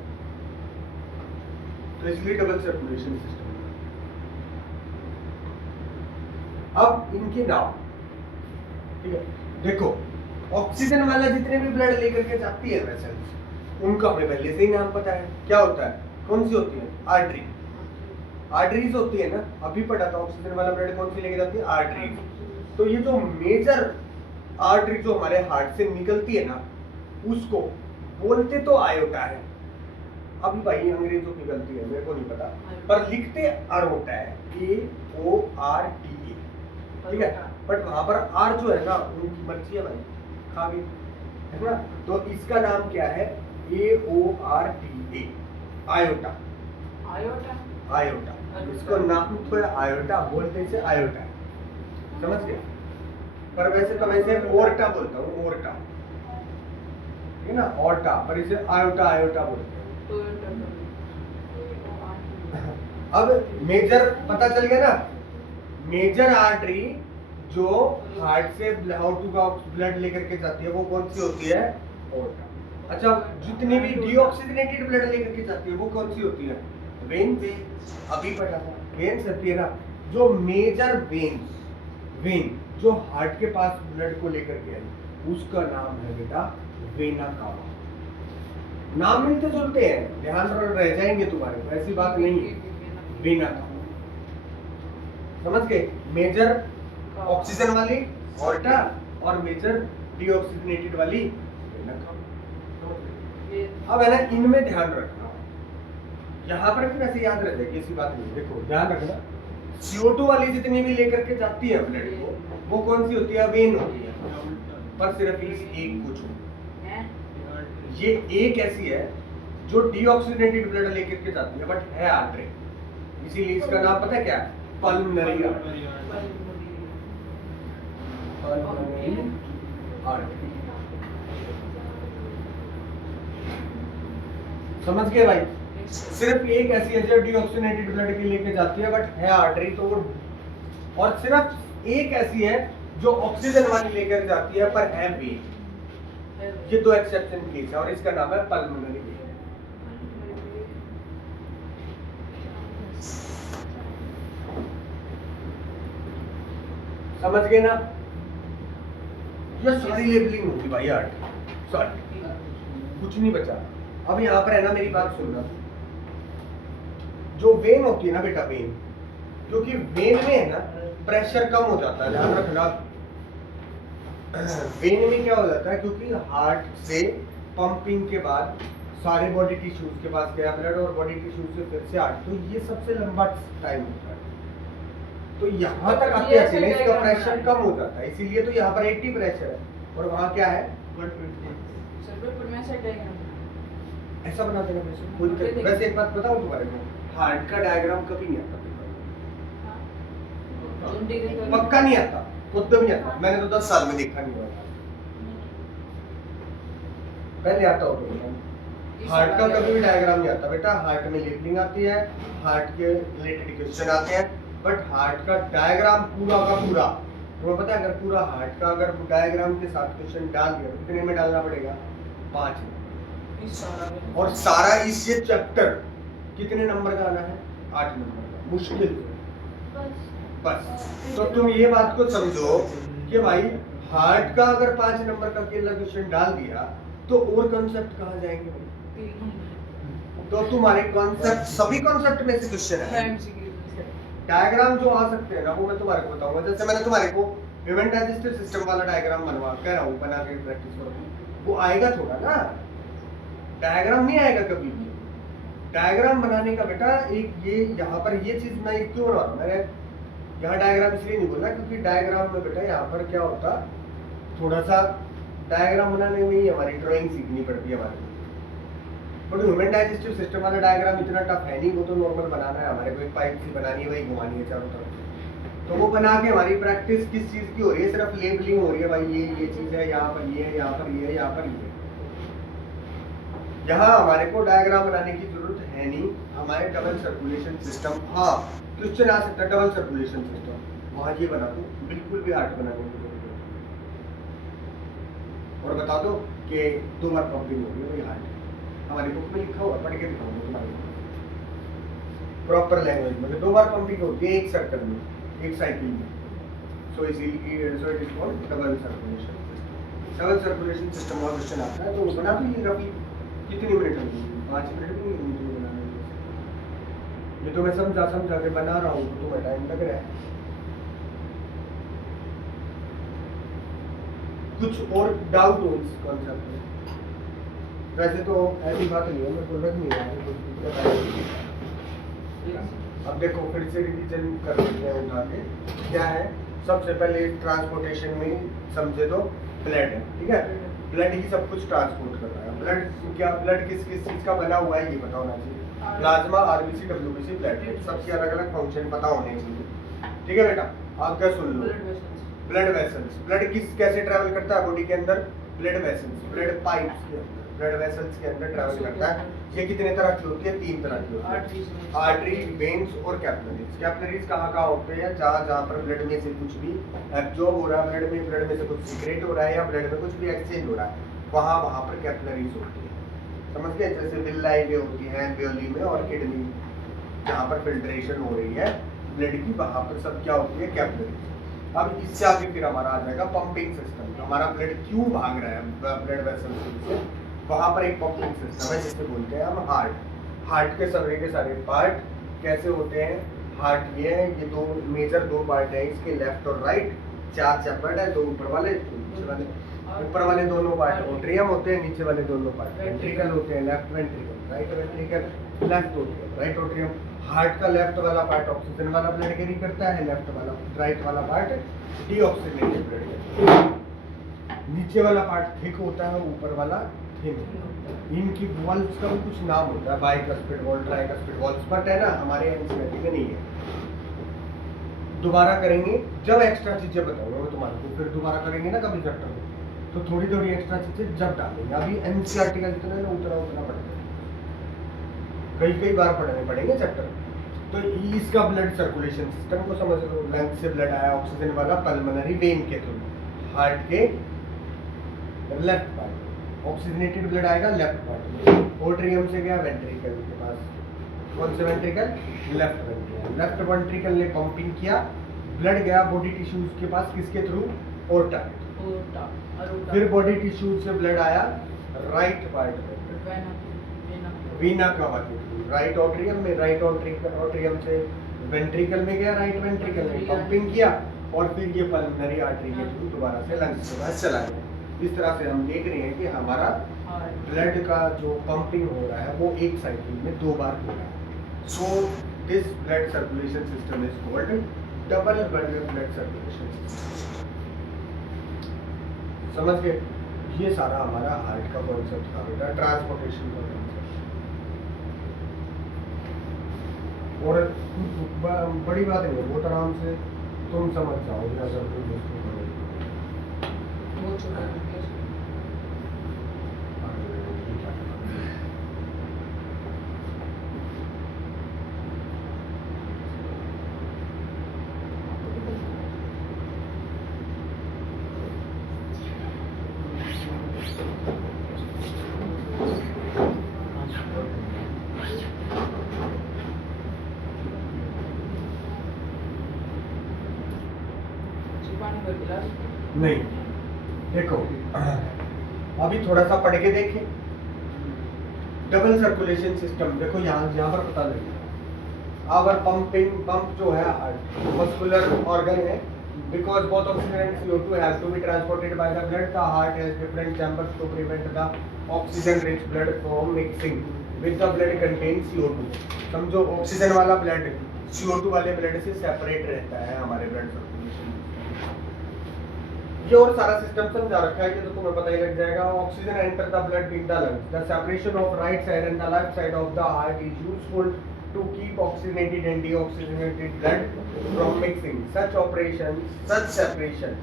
तो इसलिए डबल सर्कुलेशन सिस्टम। अब इनके नाम, ठीक है, देखो ऑक्सीजन वाला जितने भी ब्लड लेकर के जाती है वेसल्स, उनका हमें पहले से ही नाम पता है। क्या होता है? कौन सी होती है? आर्टरी, आर्टरीज होती है ना, अभी पढ़ा था। ऑक्सीजन वाला ब्लड कौन सी लेके जाती है? आर्टरीज। तो ये जो मेजर आर्टरी जो हमारे हार्ट से निकलती है ना, उसको बोलते तो आयोटा है। अभी भाई अंग्रेजों की गलती है, मेरे को नहीं पता, पर लिखते अरोटा है, AORTA, ठीक है, बट वहां पर आर जो है ना, उनकी मर्जी है भाई, खा गई, है ना। तो इसका नाम क्या है? AORTA, iota. आयोटा, इसको नाम तो है आयोटा, बोलते से आयोटा, समझ गए? पर वैसे तो मैं इसे ओर्टा बोलता हूँ, ओर्टा, ठीक है ना, ओर्टा, पर इसे आयोटा आयोटा बोलते हैं। अब मेजर पता चल गया ना, मेजर आर्टरी जो हार्ट से हाउ टू ब्लड लेकर के जाती है वो कौन सी होती है, ओर्टा। अच्छा, जितनी भी डीऑक्सीजनेटेड ब्लड लेकर के जाती है वो कौन सी होती है, वेन्स। अभी पढ़ा था, वेन्स होती है ना। जो मेजर वेन जो हार्ट के पास ब्लड को लेकर के आई उसका नाम है बेटा वेना कावा। नाम मिलते जुलते हैं, ध्यान रह जाएंगे तुम्हारे, ऐसी बात नहीं है, वेना कावा। समझ गए, मेजर ऑक्सीजन वाली ऑर्टा और मेजर डीऑक्सीजनेटेड वाली वेना कावा। अब है ना, इनमें ध्यान रखना, यहाँ पर भी वैसे याद रह जाएगी, ऐसी बात नहीं। देखो ध्यान रखना, CO2 वाली जितनी भी लेकर के जाती है ब्लड को वो कौन सी होती है, वेन होती है, पर सिर्फ इस एक को छोड़। ये एक ऐसी है जो डीऑक्सीजनेटेड ब्लड लेकर के जाती है बट है आर्टरी, इसीलिए इसका नाम पता है क्या है, पल्मोनरी आर्टरी। समझ गए भाई, सिर्फ एक ऐसी है जो डीऑक्सीजनेटेड ब्लड की लेके जाती है बट है आर्टरी, तो वो, और सिर्फ एक ऐसी है जो ऑक्सीजन वाली लेकर जाती है पर है वेन। ये दो एक्सेप्शन केस है और इसका नाम है पल्मोनरी वेन। समझ गए ना, ये सारी लेबलिंग होगी भाई आर्टरी, सारी, कुछ नहीं बचा। अब यहाँ पर है ना, मेरी बात सुनना, जो वेन होती है ना बेटा, वेन, क्योंकि वेन में है ना प्रेशर कम हो जाता है, ध्यान रखना। वेन में क्या हो जाता है, क्योंकि हार्ट से पंपिंग के बाद सारे बॉडी टिश्यूज के पास गया ब्लड और बॉडी टिश्यूज से फिर से हार्ट, तो ये सबसे लंबा टाइम होता है, तो यहाँ तक आते आते ना इसका प्रेशर कम हो जाता है, इसीलिए तो यहाँ पर 80 प्रेशर है और वहाँ क्या है 120। ऐसा बना देना वैसे कोई दिक्कत नहीं। वैसे एक बात बताऊं तुम्हारे को, हार्ट का डायग्राम कभी नहीं आता पक्का नहीं आता, खुद भी नहीं आता, मैंने तो 10 साल में देखा नहीं हुआ, पहले आता हो तो हार्ट का कभी भी डायग्राम नहीं आता बेटा। हार्ट में लेबलिंग आती है, हार्ट के रिलेटेड क्वेश्चन आते हैं, बट हार्ट का डायग्राम पूरा का पूरा, तुम्हें पता है अगर पूरा हार्ट का अगर डायग्राम के साथ क्वेश्चन डाल दिया तो कितने में डालना पड़ेगा, 5 में, और सारा इस ये चैप्टर कितने नंबर का आना है, 8 नंबर का, मुश्किल बस। तो तुम ये बात को समझो कि भाई हार्ट का अगर 5 नंबर का अकेला क्वेश्चन डाल दिया तो और कॉन्सेप्ट कहाँ जाएंगे भाई, तो तुम्हारे कॉन्सेप्ट सभी कॉन्सेप्ट में से क्वेश्चन है। डायग्राम जो आ सकते हैं ना वो मैं तुम्हारे को बताऊंगा, जैसे मैंने तुम्हारे को ह्यूमन डाइजेस्टिव सिस्टम वाला डायग्राम बनवा कह रहा हूँ, बना के प्रैक्टिस करो, वो आएगा थोड़ा ना, डायग्राम नहीं आएगा कभी भी। डायग्राम बनाने का बेटा एक ये यहाँ पर ये चीज मैं क्यों बना रहा हूँ, मैंने यहाँ डायग्राम इसलिए नहीं बोला क्योंकि डायग्राम में बेटा यहाँ पर क्या होता, थोड़ा सा डायग्राम बनाने में ही हमारी ड्राइंग सीखनी पड़ती है हमारे को, बट ह्यूमन डाइजेस्टिव सिस्टम वाला डायग्राम इतना टफ है नहीं, वो तो नॉर्मल बनाना है हमारे को, एक पाइप सी बनानी है, वही घुमानी है चारों तरफ, तो वो बना के हमारी प्रैक्टिस किस चीज की हो रही है, सिर्फ लेबलिंग हो रही है भाई, ये चीज है, यहाँ पर ये है, यहाँ पर ये है, यहाँ पर ये है। यहाँ हमारे को डायग्राम बनाने की जरूरत है नहीं, हमारे डबल सर्कुलेशन सिस्टम, हाँ क्वेश्चन आ सकता है डबल सर्कुलेशन सिस्टम, वहाँ ये बना दो, बिल्कुल भी हार्ट बनाने की जरूरत है, और बता दो कि 2 बार पंपिंग होगी, वही हार्ट हमारी बुक में लिखा हुआ, पढ़ के दिखाऊंगा तुम्हारे प्रॉपर लैंग्वेज में, 2 बार पंपिंग होती है एक सर्कल में, एक साइकिल में, सो इसीलिए so it is called double circulation system. Double circulation system का क्वेश्चन आता है, तो बना भी रफली कितनी मिनट लगेगी, 5 मिनट भी नहीं होंगे बनाने में, ये तो मैं समझा के बना रहा हूँ, तो तुम्हें टाइम लग रहा है। कुछ और डाउट हो इस कॉन्सेप्ट में, वैसे तो ऐसी बात नहीं है, मेरे को लग नहीं रहा है कुछ दिक्कत। अब देखो फिर से रिवीजन कर लेते हैं उठा के, क्या है सबसे पहले ट्रांसपोर्टेशन में समझे तो ब्लड है, ठीक है, ब्लड ही सब कुछ ट्रांसपोर्ट कर रहा है। ब्लड क्या, ब्लड किस किस चीज का बना हुआ है ये पता होना चाहिए, प्लाज्मा, आरबीसी, डब्ल्यूबीसी, प्लेटलेट, सबके अलग अलग फंक्शन पता होने चाहिए, ठीक है बेटा। आगे सुन लो, ब्लड वेसल्स, ब्लड किस कैसे ट्रैवल करता है बॉडी के अंदर? ब्लड वेसल्स, ब्लड पाइप्स के अंदर, ब्लड वेसल्स के अंदर ट्रैवल करता है। ये कितने तरह की होती है? 3 तरह की होती है, आर्टरी, वेन्स और कैपिलरीज। कैपिलरीज कहाँ कहाँ होते हैं? जहाँ जहाँ पर ब्लड में से कुछ भी एब्जॉर्ब हो रहा है, ब्लड में से कुछ सीक्रेट हो रहा है या ब्लड में कुछ भी एक्सचेंज हो रहा है, वहाँ पर कैपिलरीज होती है। समझ गए? जैसे विलाई में होती है, एल्वेओली में और किडनी, जहाँ पर फिल्ट्रेशन हो रही है ब्लड की, वहाँ पर सब क्या होती है? कैपिलरीज। अब इससे आगे फिर हमारा आ जाएगा पंपिंग सिस्टम। हमारा ब्लड क्यों भाग रहा है ब्लड वेसल से? वहाँ पर एक पंपिंग सिस्टम है जिसे बोलते हैं हम हार्ट। हार्ट के सारे पार्ट कैसे होते हैं? हार्ट ये है, ये मेजर दो पार्ट है इसके, लेफ्ट और राइट। 4 चैप्टर है, 2 ऊपर वाले, नीचे वाले। ऊपर वाले दोनों पार्ट एट्रियम होते हैं, नीचे वाले दोनों पार्ट वेंट्रिकल होते हैं। Left ventricle, right ventricle, left atrium, right atrium. Heart का लेफ्ट वाला पार्ट ऑक्सीजन वाला ब्लड कैरी करता है, राइट वाला पार्ट डीऑक्सीजनेटेड ब्लड कैरी करता है। नीचे वाला पार्ट थिक होता है, ऊपर वाला थिन। इनकी वॉल्व्स का भी कुछ नाम होता है, bicuspid valve, tricuspid valves, but है ना हमारे एनसीईआरटी में नहीं है। दोबारा करेंगे जब एक्स्ट्रा चीजें बताऊंगा मैं तुम्हारे को, फिर दोबारा करेंगे ना कभी चैप्टर में, तो थोड़ी एक्स्ट्रा चीजें जब डालेंगे। अभी एनसीईआरटी का जितना है ना उतना पढ़ेंगे, कई बार पढ़ने पड़ेंगे चैप्टर। तो इसका ब्लड सर्कुलेशन सिस्टम को समझ लो। लंग से ब्लड आया ऑक्सीजन वाला पल्मोनरी वेन के थ्रू, हार्ट के लेफ्ट पार्ट ऑक्सीजनेटेड ब्लड आएगा लेफ्ट पार्ट में। एट्रियम से गया वेंट्रिकल के पास, कौन से ventricle? Left ventricle. Left ventricle ने पंपिंग किया, ब्लड गया बॉडी टिश्यूज के पास, किसके थ्रू? ओर्टा के थ्रू। फिर बॉडी टिश्यूज से ब्लड आया राइट पार्ट में, वीना कवा के थ्रू, राइट एट्रियम में। राइट एट्रियम से वेंट्रिकल में गया, राइट वेंट्रिकल में पंपिंग किया, और फिर ये पल्मोनरी आर्टरी के थ्रू दोबारा से लंग्स के पास चला गया। इस तरह से हम देख रहे हैं कि हमारा ब्लड का जो पंपिंग हो रहा है वो एक साइकिल में 2 बार हो रहा है। So this blood circulation system is called double blood circulation system. समझ गए? ये सारा हमारा हार्ट का कॉन्सेप्ट था बेटा, ट्रांसपोर्टेशन का कॉन्सेप्ट। और बड़ी बात नहीं है, बहुत आराम से तुम समझ जाओगे अगर तुम उसको करोगे। नहीं, देखो अभी थोड़ा सा पढ़ के देखें। डबल सर्कुलेशन सिस्टम देखो यहाँ पर पता लगेगा। आवर पंप जो है मस्कुलर ऑर्गन है, because both oxygen and CO2 have to be transported by the blood. The heart has different chambers to prevent the oxygen rich blood from mixing with the blood contain CO2। समझो oxygen वाला blood CO2 वाले blood से separate रहता है हमारे blood circulation. ये और सारा सिस्टम समझा रखा है कि तो तुम्हें पता ही लग जाएगा। Oxygen enter the blood in the lungs. The separation of right side and the left side of the heart is useful to keep oxygenated and deoxygenated blood from mixing. Such separation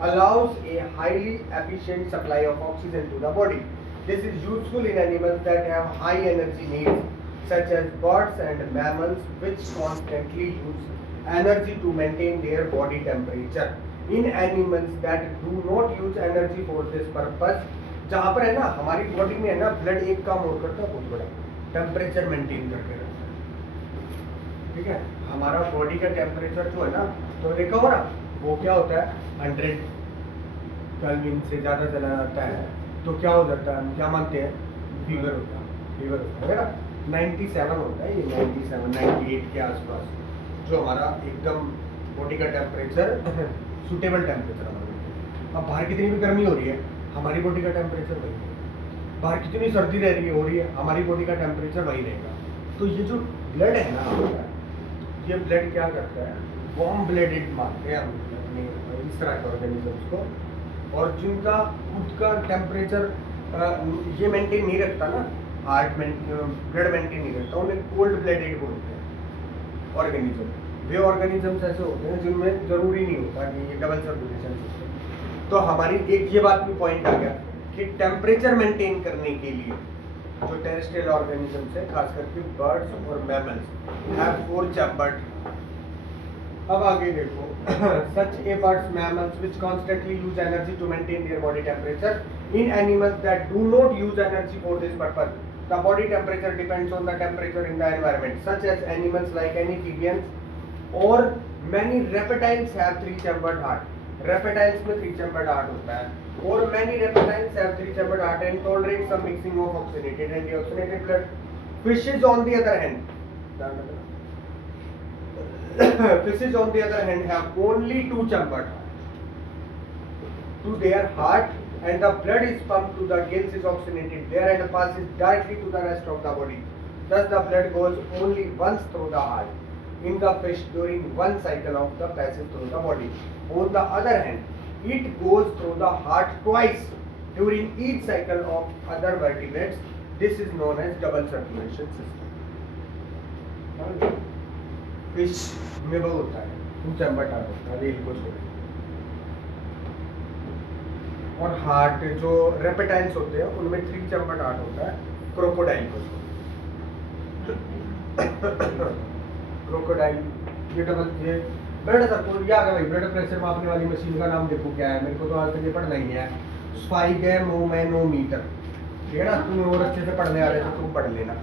allows a highly efficient supply of oxygen to the body. This is useful in animals that have high energy needs, such as birds and mammals, which constantly use energy to maintain their body temperature. In animals that do not use energy for this purpose, जहाँ पर है ना हमारी body में है ना blood एक काम और करता है बहुत बड़ा, टेम्परेचर मेंटेन करके रखता है। ठीक है, हमारा बॉडी का टेम्परेचर जो है ना, तो देखा हो ना वो क्या होता है 100 केल्विन से ज़्यादा चला जाता है तो क्या हो जाता है, हम क्या मानते हैं फीवर होता है ना। 97 होता है, ये 97 98 के आसपास जो हमारा एकदम बॉडी का टेम्परेचर सूटेबल टेम्परेचर हमारा। अब बाहर कितनी भी गर्मी हो रही है हमारी बॉडी का टेम्परेचर वही है, बाहर कितनी सर्दी हो रही है हमारी बॉडी का टेम्परेचर वही रहेगा। तो ये जो ब्लड है ना हमारा, ये ब्लड क्या करता है, वार्म ब्लडेड मानते हैं हम अपने इस तरह के ऑर्गेनिजम्स को, और जिनका खुद का टेम्परेचर ये मेंटेन नहीं रखता ना, हार्ट में ब्लड मेंटेन नहीं रखता, उन्हें कोल्ड ब्लडेड बोलते हैं ऑर्गेनिज्म। वे ऑर्गेनिजम्स ऐसे होते हैं जिनमें जरूरी नहीं होता कि ये डबल सर्कुलेशन सिस्टम। तो हमारी एक ये बात भी पॉइंट आ गया कि टेम्परेचर मेंटेन करने के लिए जो टेरेस्ट्रियल ऑर्गेनिजम्स है, खास करके बर्ड्स और मैमल्स, हैव 4 चैम्बर्ड। अब आगे देखो, such a birds mammals which constantly use energy to maintain their body temperature. In animals that do not use energy for this purpose, the body temperature depends on the temperature in the environment, such as animals like amphibians or many reptiles have 3-chambered heart. Reptiles में 3-chambered heart होता है, और many reptiles have 3-chambered heart and tolerate some mixing of oxygenated and deoxygenated blood. Fishes on the other hand, fishes on the other hand have only 2-chambered to their heart, and the blood is pumped to the gills, is oxygenated there and passes directly to the rest of the body. Thus the blood goes only once through the heart in the fish during one cycle of the passage through the body. On the other hand, it goes through the heart twice during each cycle of other vertebrates. This is known as double circulation system. Fish में वो होता है 2-chambered heart होता है, rail को छोड़, और heart जो रेप्टाइल्स होते हैं उनमें 3-chambered हार्ट होता है, क्रोकोडाइल को छोड़। क्रोकोडाइल ये डबल, ये ब्लड सर्कुलेशन, क्या है भाई, ब्लड प्रेशर मापने वाली मशीन का नाम देखो क्या है, मेरे को तो आज तक ये पढ़ना ही है, स्फाइगमोमेनोमीटर। ठीक है ना, तुम्हें और अच्छे से पढ़ने आ रहे तो तुम पढ़ लेना।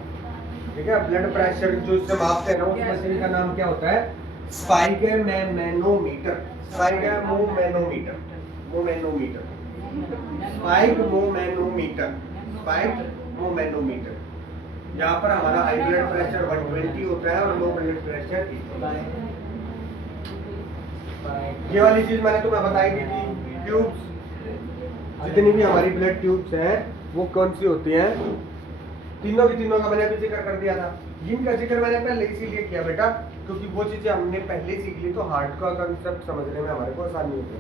ठीक है, ब्लड प्रेशर जो इससे मापते हैं ना, उस मशीन का नाम क्या होता है, स्फाइगमोमेनोमीटर। स्फाइगमोमेनोमीटर, मोमेनोमीटर, स्फाइगमोमेनोमीटर, स्फाइगमोमेनोमीटर। यहाँ पर हमारा हाई ब्लड प्रेशर 120 होता है और लो ब्लड प्रेशर 80। ये वाली चीज मैंने तुम्हें बताई दी थी, ट्यूब्स, जितनी भी हमारी ब्लड ट्यूब्स हैं वो कौन सी होती हैं, तीनों की तीनों का मैंने अभी जिक्र कर दिया था। जिनका जिक्र मैंने पहले इसीलिए किया बेटा क्योंकि वो चीजें हमने पहले सीख ली, तो हार्ट का कंसेप्ट समझने में हमारे को आसानी होती है।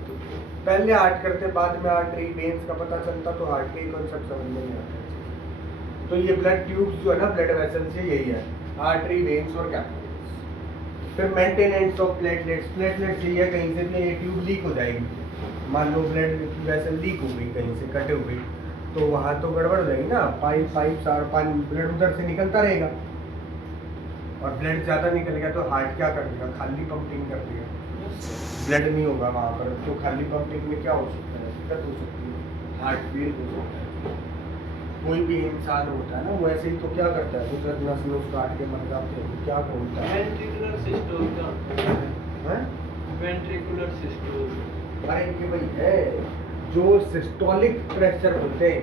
पहले हार्ट करते, बाद में आर्टरी वेन्स का पता चलता, तो हार्ट के कंसेप्ट समझ में नहीं आता। तो ये ब्लड ट्यूब्स जो है ना, ब्लड वेसल्स, यही है, आर्टरी, वेन्स और कैपिलरीज। फिर मेंटेनेंस ऑफ प्लेटलेट्स, प्लेटलेट्स यही है, कहीं से भी ये ट्यूब लीक हो जाएगी, मान लो ब्लड वेसल लीक हो गई, कहीं से कटे हुई, तो वहाँ तो गड़बड़ हो जाएगी ना, पाइप सारा पानी ब्लड उधर से निकलता रहेगा, और ब्लड ज़्यादा निकल गया तो हार्ट क्या कर देगा, खाली पंपिंग कर देगा, ब्लड नहीं होगा वहाँ पर, तो खाली पंपिंग में क्या हो सकता है, दिक्कत हो सकती है, हार्ट फेल हो सकता है। कोई भी इंसान होता है ना, वो ऐसे ही तो क्या करता है, कुछ नस नस काट के मर जाते हैं, क्या होता है, वेंट्रिकुलर सिस्टोल का, वेंट्रिकुलर सिस्टोल, अरे ये भाई है जो सिस्टोलिक प्रेशर होते हैं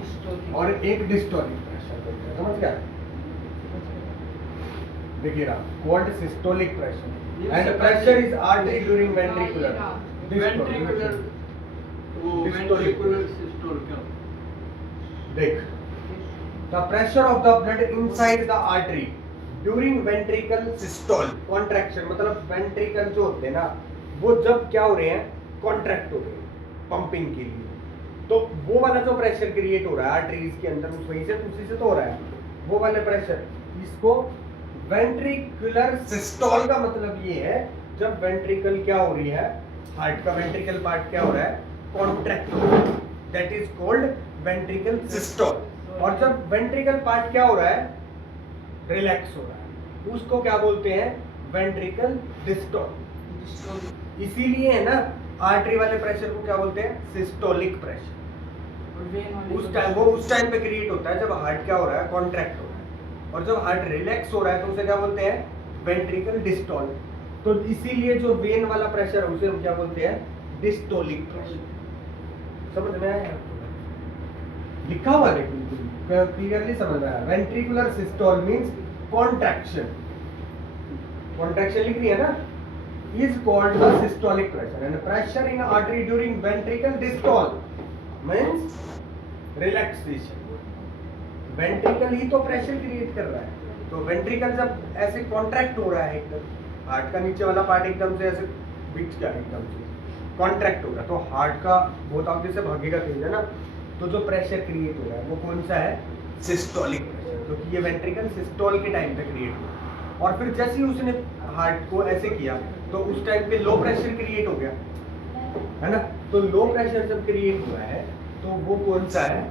इसको, और एक डिस्टोलिक प्रेशर होता है, समझ गया, देखिए ना, called systolic pressure and pressure is artery during ventricular, ventricular, वो वेंट्रिकुलर सिस्टोल क्या, देख, the pressure of the blood inside the artery during ventricle systole contraction, मतलब वेंट्रिकल जो होते हैं ना, वो जब क्या हो रहे हैं, कॉन्ट्रैक्ट हो रहे हैं पंपिंग के लिए, तो वो वाला जो प्रेशर क्रिएट हो रहा है आर्टरीज के अंदर, उसी से तो हो रहा है, वो वाला प्रेशर, इसको वेंट्रिकुलर सिस्टोल का मतलब ये है जब वेंट्रिकल क्या हो रही है, हार्ट का वेंट्रिकल पार्ट क्या हो रहा है, कॉन्ट्रैक्ट हो रहा है, that is called ventricle systole. और जब वेंट्रिकल पार्ट क्या हो रहा है, रिलैक्स हो रहा है, उसको क्या बोलते हैं, वेंट्रिकल डिस्टोल। इसीलिए है ना, आर्टरी वाले प्रेशर को क्या बोलते हैं, सिस्टोलिक प्रेशर। उस टाइम पे क्रिएट होता है जब हार्ट क्या हो रहा है, कॉन्ट्रैक्ट हो रहा है, और जब हार्ट रिलैक्स हो रहा है तो उसे क्या बोलते हैं, वेंट्रिकल डिस्टोल। तो इसीलिए जो वेन वाला प्रेशर है उसे हम क्या बोलते हैं, डिस्टोलिक प्रेशर। समझ में आया, लिखा हुआ है क्लियरली समझ में आया। Ventricular systole means contraction, contraction लिख रही है ना, is called the systolic pressure, and pressure in artery during ventricle dystole means relaxation। Ventricle ही तो प्रेशर क्रिएट कर रहा है, तो वेंट्रिकल जब ऐसे कॉन्ट्रैक्ट हो रहा है, एकदम हार्ट का नीचे वाला पार्ट एकदम से ऐसे बिट गया, एकदम से कॉन्ट्रैक्ट हो रहा है, तो हार्ट का बहुत आगे से भागेगा तेज है ना, तो जो प्रेशर क्रिएट हो रहा है वो कौन सा है, सिस्टोलिक प्रेशर, क्योंकि ये वेंट्रिकल सिस्टोल के टाइम पे क्रिएट हो रहा है। और फिर जैसे ही उसने हार्ट को ऐसे किया तो उस टाइम पे लो प्रेशर क्रिएट हो गया, है ना। तो लो प्रेशर जब क्रिएट हुआ है तो वो कौन सा है,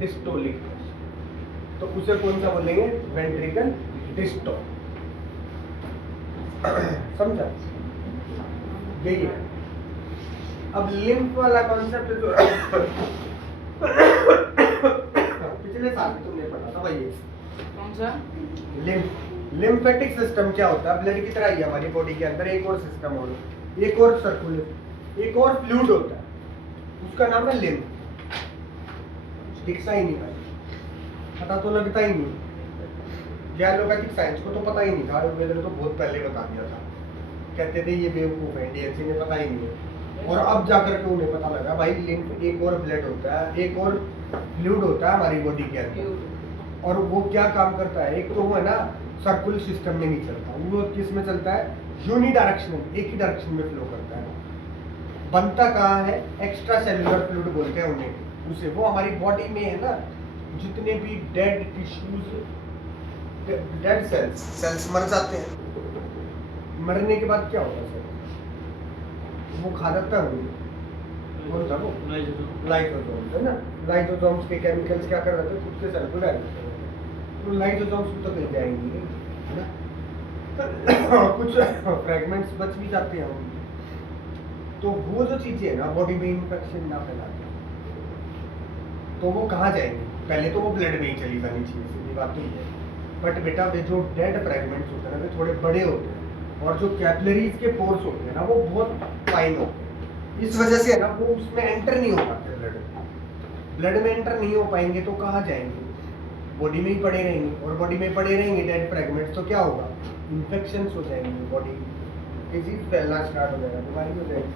डिस्टोलिक प्रेशर। तो उसे कौन सा बोलेंगे, वेंट्रिकल डिस्टोल। समझा, यही है। अब लिम्फ वाला कॉन्सेप्ट जो पिछले साल भी तुमने पढ़ा था भाई, कौन सा? लिम्फेटिक सिस्टम क्या होता है, ब्लड की तरह ही हमारी बॉडी के अंदर एक और सिस्टम और एक और सर्कुलेट एक और फ्लूइड होता है, उसका नाम है लिम्फ। दिखता ही नहीं भाई, पता तो लगता ही नहीं। एलोपैथिक साइंस को तो पता ही नहीं था, आयुर्वेद ने तो बहुत पहले बता दिया था, कहते थे ये बेवकूफ है, डीएनसी ने पता ही नहीं है। और अब जाकर के उन्हें पता लगा भाई लिम्फ एक और ब्लड होता है, एक और फ्लूइड होता है हमारी बॉडी के अंदर। और वो क्या काम करता है, एक तो वो है ना सर्कुलर सिस्टम में नहीं चलता, वो किस में चलता है, यूनिडायरेक्शनल, एक ही डायरेक्शन में फ्लो करता है। बनता कहाँ है, एक्स्ट्रा सेलुलर फ्लूइड बोलते हैं उन्हें उसे। वो हमारी बॉडी में है ना, जितने भी डेड टिश्यूज, डेड सेल्स मर जाते हैं, मरने के बाद क्या होता है, वो खा जाता है कौन था वो, लाइसोसोम है ना। लाइसोसोम्स के केमिकल्स क्या कर रहे थे, खुद के सेल को डाल देते हैं, तो लाइसोसोम्स तो कहीं जाएंगे है ना। कुछ फ्रेगमेंट्स बच भी जाते हैं उनके। तो वो जो चीजें है ना बॉडी में इन्फेक्शन ना फैलाती, तो वो कहाँ जाएंगे, पहले तो वो ब्लड में ही चली जानी चाहिए, सीधी बात तो ये है। बट बेटा वे जो डेड फ्रेगमेंट्स होते हैं ना, वे थोड़े बड़े होते हैं, और जो कैपिलरीज के पोर्स होते हैं ना, वो बहुत फाइन होते हैं। इस वजह से है ना वो उसमें एंटर नहीं हो पाते, ब्लड में एंटर नहीं हो पाएंगे तो कहाँ जाएंगे, बॉडी में ही पड़े रहेंगे। और बॉडी में पड़े रहेंगे डेड फ्रेगमेंट्स, तो क्या होगा, इन्फेक्शंस हो जाएंगे, बॉडी डिजीज फैलना स्टार्ट हो जाएगा, बीमारी हो जाएगी।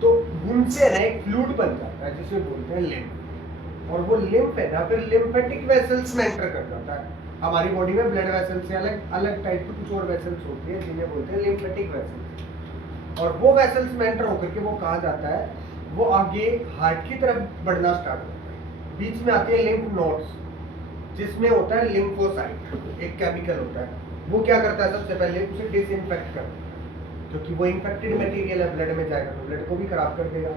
तो उनसे ना एक फ्लूइड बन जाता है जिसे बोलते हैं लिम्फ। और वो लिम्फ है ना फिर लिम्फेटिक वेसल्स में एंटर कर जाता है। हमारी बॉडी में ब्लड वेसल्स से अलग अलग टाइप के कुछ और वेसल्स होती है जिन्हें बोलते हैं लिम्फेटिक वेसल्स। और वो वेसल्स में एंटर होकर के वो कहाँ जाता है, वो आगे हार्ट की तरफ बढ़ना स्टार्ट होता है। बीच में आती है लिम्फ नोड्स, जिसमें होता है लिम्फोसाइट, एक केमिकल होता है। वो क्या करता है, सबसे पहले उसे डिसइंफेक्ट करता है, क्योंकि वो इन्फेक्टेड मटेरियल है, ब्लड में जाएगा तो ब्लड को भी खराब कर देगा।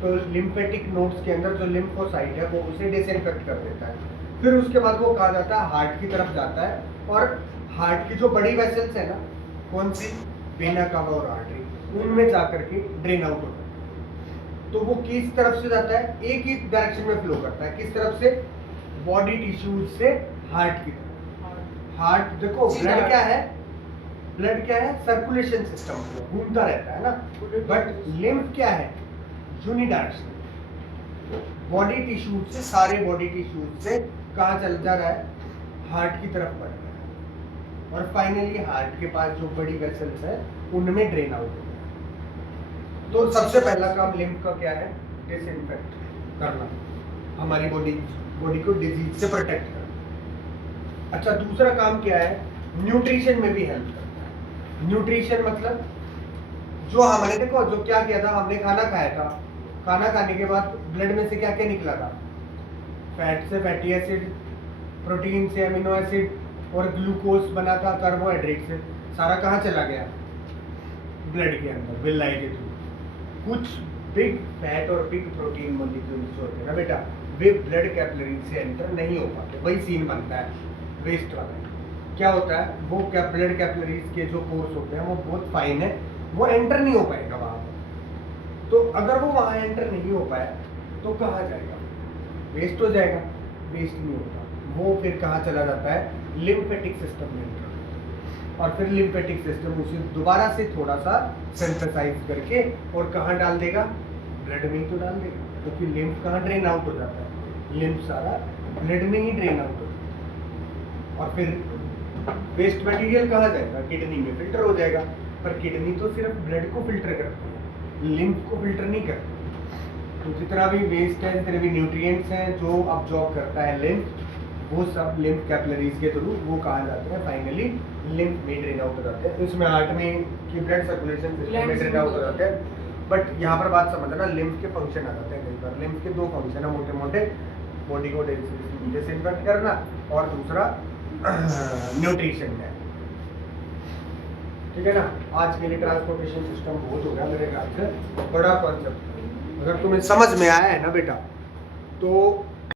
तो लिम्फेटिक नोड्स के अंदर जो लिम्फोसाइट है वो उसे डिसइंफेक्ट कर देता है। फिर उसके बाद वो कहा जाता है हार्ट की तरफ जाता है, और हार्ट की जो बड़ी वेसल्स है ना, कौन सी, वेना कावा और आर्टरी, उनमें जाकर के ड्रेन आउट होता है। तो वो किस तरफ से जाता है, एक ही डायरेक्शन में फ्लो करता है, किस तरफ से, बॉडी टिश्यूज से हार्ट की तरफ। हार्ट देखो ब्लड क्या है, ब्लड क्या है, सर्कुलेशन सिस्टम, घूमता रहता है ना। बट लिम्फ क्या है, यूनिडायरेक्शनल, बॉडी टिश्यूज से, सारे बॉडी टिश्यूज से कहाँ चल जा रहा है, हार्ट की तरफ बढ़ रहा है। और फाइनली हार्ट के पास जो बड़ी वेसल्स है उनमें ड्रेन आउट हो गया। तो सबसे पहला काम लिम्फ का क्या है, डिसइंफेक्ट करना, हमारी बॉडी को डिजीज से प्रोटेक्ट करना। अच्छा, दूसरा काम क्या है, न्यूट्रिशन में भी हेल्प करता है। न्यूट्रिशन मतलब जो हमने देखो, जो क्या किया था, हमने खाना खाया था, खाना खाने के बाद ब्लड में से क्या क्या निकला था, फैट से फैटी एसिड, प्रोटीन से अमीनो एसिड, और ग्लूकोज बना था कार्बोहाइड्रेट से, सारा कहाँ चला गया, ब्लड के अंदर विलाई के थ्रू। कुछ बिग फैट और बिग प्रोटीन मॉलिक्यूल्स होते हैं ना बेटा, वे ब्लड कैपिलरी से एंटर नहीं हो पाते, वही सीन बनता है वेस्ट वाला। क्या होता है, वो क्या ब्लड कैपिलरीज के जो पोर्स होते हैं वो बहुत फाइन है, वो एंटर नहीं हो पाएगा वहाँ पर। तो अगर वो वहाँ एंटर नहीं हो पाया तो कहाँ जाएगा, वेस्ट हो जाएगा, वेस्ट नहीं होता, वो फिर कहाँ चला जाता है, लिम्फेटिक सिस्टम में एंटर। और फिर लिम्फेटिक सिस्टम उसे दोबारा से थोड़ा सा सिंथेसाइज करके और कहाँ डाल देगा, ब्लड में ही तो डाल देगा, क्योंकि लिम्फ कहाँ ड्रेन आउट हो जाता है, लिम्फ सारा ब्लड में ही ड्रेन आउट हो जाता है। और फिर वेस्ट मटेरियल कहाँ जाएगा, किडनी में फिल्टर हो जाएगा। पर किडनी तो सिर्फ ब्लड को फिल्टर करती है, लिम्फ को फिल्टर नहीं करती। तो जितना भी वेस्ट है, जितने भी न्यूट्रिएंट्स हैं जो अब्जॉर्ब करता है लिम्फ, वो सब लिम्फ कैपिलरीज के थ्रू वो कहाँ जाते हैं, फाइनली लिम्फ में ड्रेन आउट हो जाते हैं। इसमें हार्ट में की ब्लड सर्कुलेशन सिस्टम में ड्रेन आउट हो जाते हैं। बट यहाँ पर बात समझना, लिम्फ के फंक्शन आ जाते हैं कई बार। लिम्फ के दो फंक्शन है मोटे मोटे, बॉडी को डिसइंफेक्ट करना और दूसरा न्यूट्रिशन में। ठीक है ना। आज के लिए ट्रांसपोर्टेशन सिस्टम बहुत हो गया मेरे ख्याल से, बड़ा कॉन्सेप्ट। अगर तुम्हें समझ में आया है ना बेटा, तो